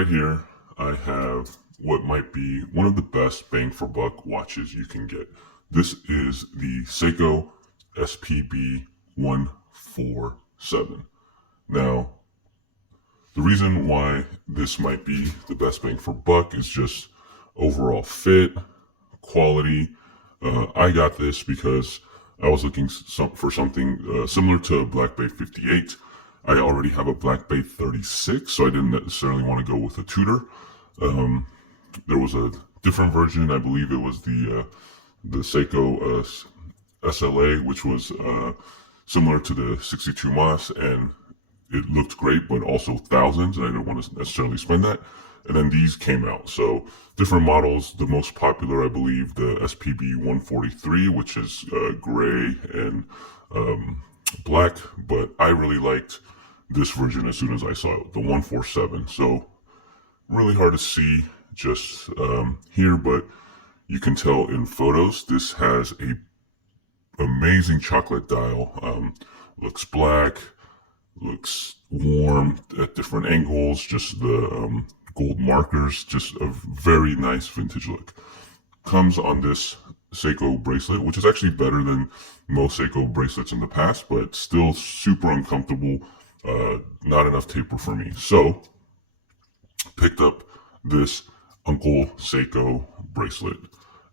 right here, I have what might be one of the best bang for buck watches you can get. This is the Seiko SPB143. Now, the reason why this might be the best bang for buck is just overall fit, quality. I got this because I was looking for something similar to a Black Bay 58. I already have a Black Bay 36, so I didn't necessarily want to go with a Tudor. There was a different version. I believe it was the Seiko SLA, which was similar to the 62 Mas, and it looked great, but also thousands, and I didn't want to necessarily spend that. And then these came out. So different models. The most popular, I believe, the SPB143, which is gray and black, but I really liked this version as soon as I saw it, the 147. So really hard to see just here, but you can tell in photos this has a amazing chocolate dial. Looks black, looks warm at different angles, just the gold markers, just a very nice vintage look. Comes on this Seiko bracelet, which is actually better than most Seiko bracelets in the past, but still super uncomfortable. Not enough taper for me. So picked up this Uncle Seiko bracelet,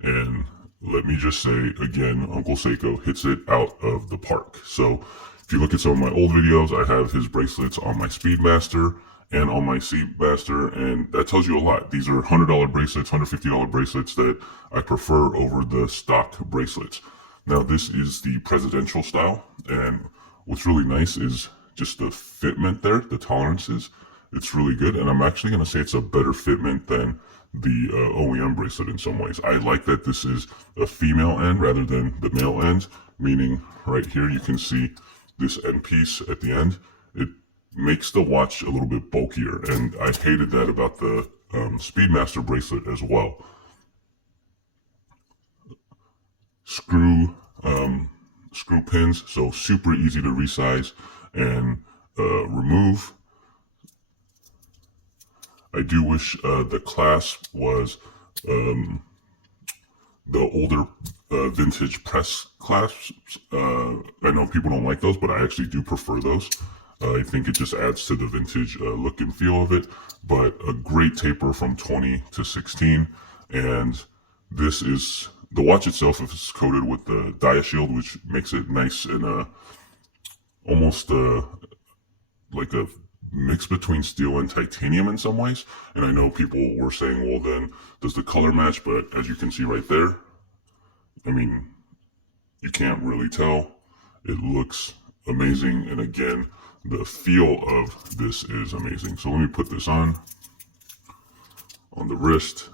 and let me just say again, Uncle Seiko hits it out of the park. So if you look at some of my old videos, I have his bracelets on my Speedmaster and on my Seamaster, and that tells you a lot. These are $100 bracelets, $150 bracelets that I prefer over the stock bracelets. Now this is the presidential style, and what's really nice is just the fitment there, the tolerances. It's really good, and I'm actually going to say it's a better fitment than the OEM bracelet in some ways. I like that this is a female end rather than the male end, meaning right here you can see this end piece at the end. It makes the watch a little bit bulkier, and I hated that about the Speedmaster bracelet as well. Screw pins, so super easy to resize and remove. I do wish the clasp was the older vintage press clasps. I know people don't like those, but I actually do prefer those. I think it just adds to the vintage look and feel of it, but a great taper from 20 to 16. And this is, the watch itself is coated with the Dia-Shield, which makes it nice and almost like a mix between steel and titanium in some ways. And I know people were saying, well, then does the color match? But as you can see right there, I mean, you can't really tell. It looks amazing, and again, the feel of this is amazing. So let me put this on the wrist.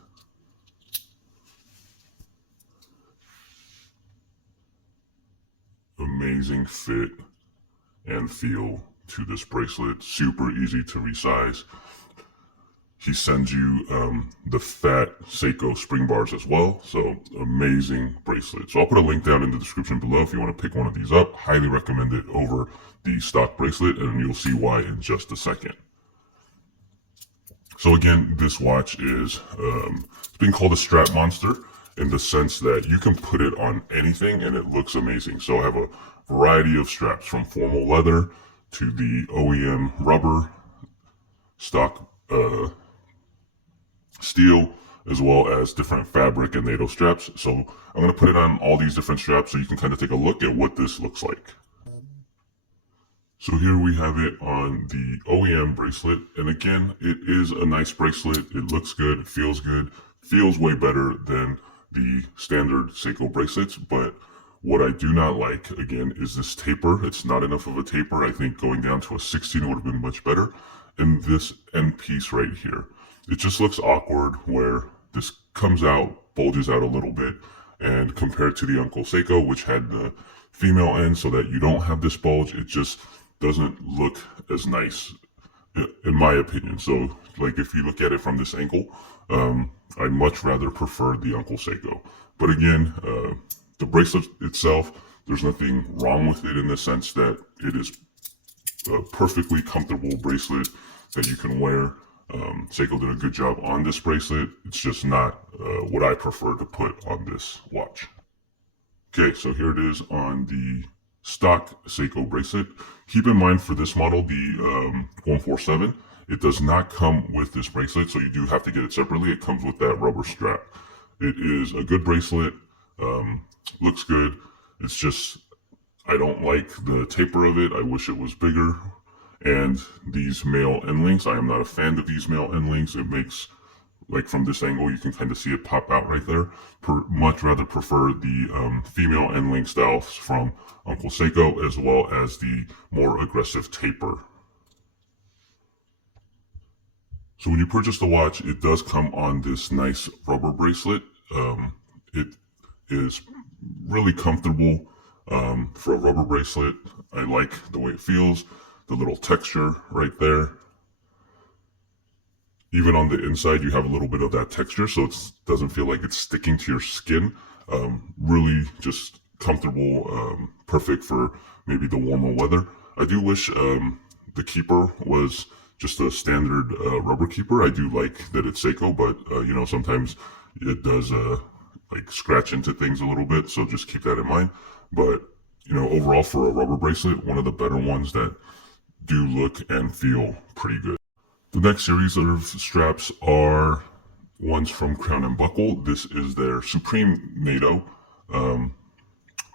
Amazing fit and feel to this bracelet. Super easy to resize. He sends you the fat Seiko spring bars as well. So amazing bracelet. So I'll put a link down in the description below if you want to pick one of these up. Highly recommend it over the stock bracelet, and you'll see why in just a second. So again, this watch is it's being called a strap monster in the sense that you can put it on anything and it looks amazing. So I have a variety of straps, from formal leather to the OEM rubber, stock steel, as well as different fabric and NATO straps. So I'm going to put it on all these different straps so you can kind of take a look at what this looks like. So here we have it on the OEM bracelet, and again, it is a nice bracelet. It looks good, it feels way better than the standard Seiko bracelets, but what I do not like, again, is this taper. It's not enough of a taper. I think going down to a 16 would have been much better. And this end piece right here, it just looks awkward where this comes out, bulges out a little bit, and compared to the Uncle Seiko, which had the female end so that you don't have this bulge, it just doesn't look as nice, in my opinion. So, like, if you look at it from this angle, I much rather prefer the Uncle Seiko. But again, the bracelet itself, there's nothing wrong with it in the sense that it is a perfectly comfortable bracelet that you can wear. Seiko did a good job on this bracelet. It's just not what I prefer to put on this watch. Okay, so here it is on the stock Seiko bracelet. Keep in mind for this model, the 147, it does not come with this bracelet, so you do have to get it separately. It comes with that rubber strap. It is a good bracelet, looks good. It's just, I don't like the taper of it. I wish it was bigger. And these male end links, I am not a fan of these male end links. It makes, like from this angle, you can kind of see it pop out right there. Much rather prefer the female end link styles from Uncle Seiko, as well as the more aggressive taper. So when you purchase the watch, it does come on this nice rubber bracelet. It is really comfortable for a rubber bracelet. I like the way it feels, the little texture right there. Even on the inside, you have a little bit of that texture, so it doesn't feel like it's sticking to your skin. Really just comfortable, perfect for maybe the warmer weather. I do wish the keeper was just a standard rubber keeper. I do like that it's Seiko, but you know, sometimes it does like scratch into things a little bit, so just keep that in mind. But you know, overall for a rubber bracelet, one of the better ones that do look and feel pretty good. The next series of straps are ones from Crown and Buckle. This is their Supreme NATO.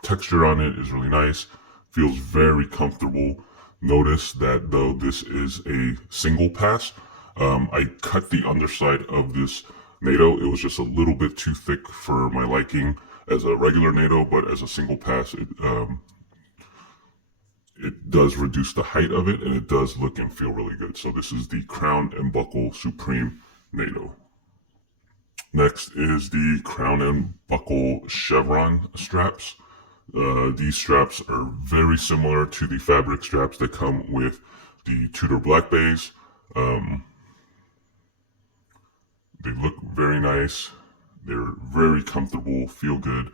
Texture on it is really nice, feels very comfortable. Notice that though this is a single pass, I cut the underside of this NATO. It was just a little bit too thick for my liking as a regular NATO, but as a single pass, it does reduce the height of it, and it does look and feel really good. So this is the Crown and Buckle Supreme NATO. Next is the Crown and Buckle Chevron straps. These straps are very similar to the fabric straps that come with the Tudor Black Bays. They look very nice. They're very comfortable, feel good.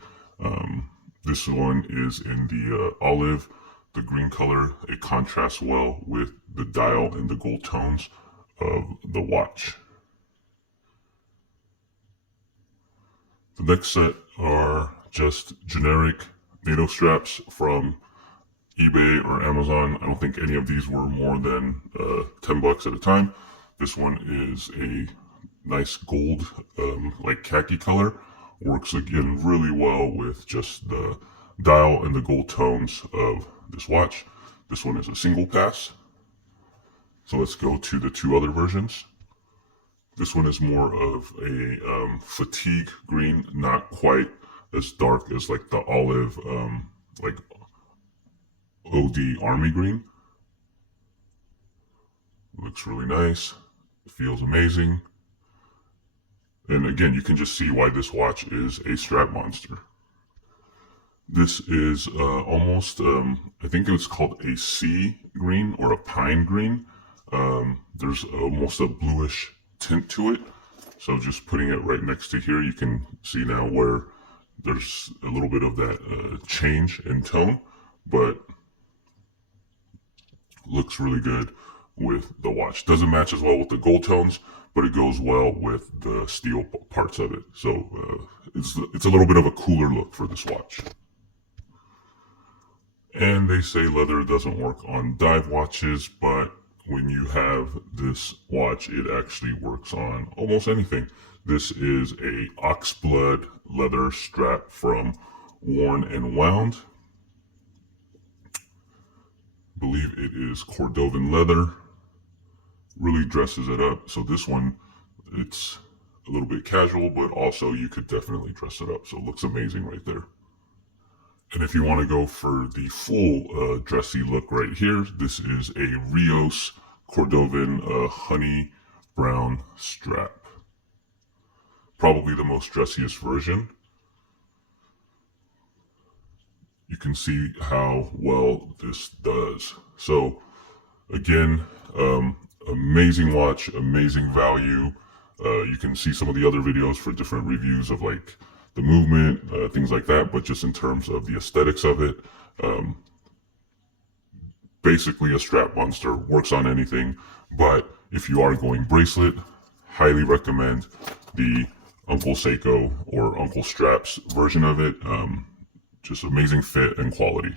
This one is in the olive, the green color. It contrasts well with the dial and the gold tones of the watch. The next set are just generic NATO straps from eBay or Amazon. I don't think any of these were more than 10 bucks at a time. This one is a nice gold, like khaki color. Works again really well with just the dial and the gold tones of this watch. This one is a single pass. So let's go to the two other versions. This one is more of a fatigue green, not quite as dark as like the olive, like OD army green. Looks really nice. Feels amazing. And again, you can just see why this watch is a strap monster. This is almost, I think it was called a sea green or a pine green. There's almost a bluish tint to it. So just putting it right next to here, you can see now where there's a little bit of that change in tone, but looks really good with the watch. Doesn't match as well with the gold tones, but it goes well with the steel parts of it. So it's a little bit of a cooler look for this watch. And they say leather doesn't work on dive watches, but when you have this watch, it actually works on almost anything. This is a oxblood leather strap from Worn and Wound. I believe it is Cordovan leather. Really dresses it up. So this one, it's a little bit casual, but also you could definitely dress it up. So it looks amazing right there. And if you want to go for the full dressy look right here, this is a Rios Cordovan honey brown strap. Probably the most dressiest version. You can see how well this does. So again, amazing watch, amazing value. You can see some of the other videos for different reviews of like the movement, things like that, but just in terms of the aesthetics of it, basically a strap monster, works on anything, but if you are going bracelet, highly recommend the Uncle Seiko or Uncle Straps version of it. Just amazing fit and quality.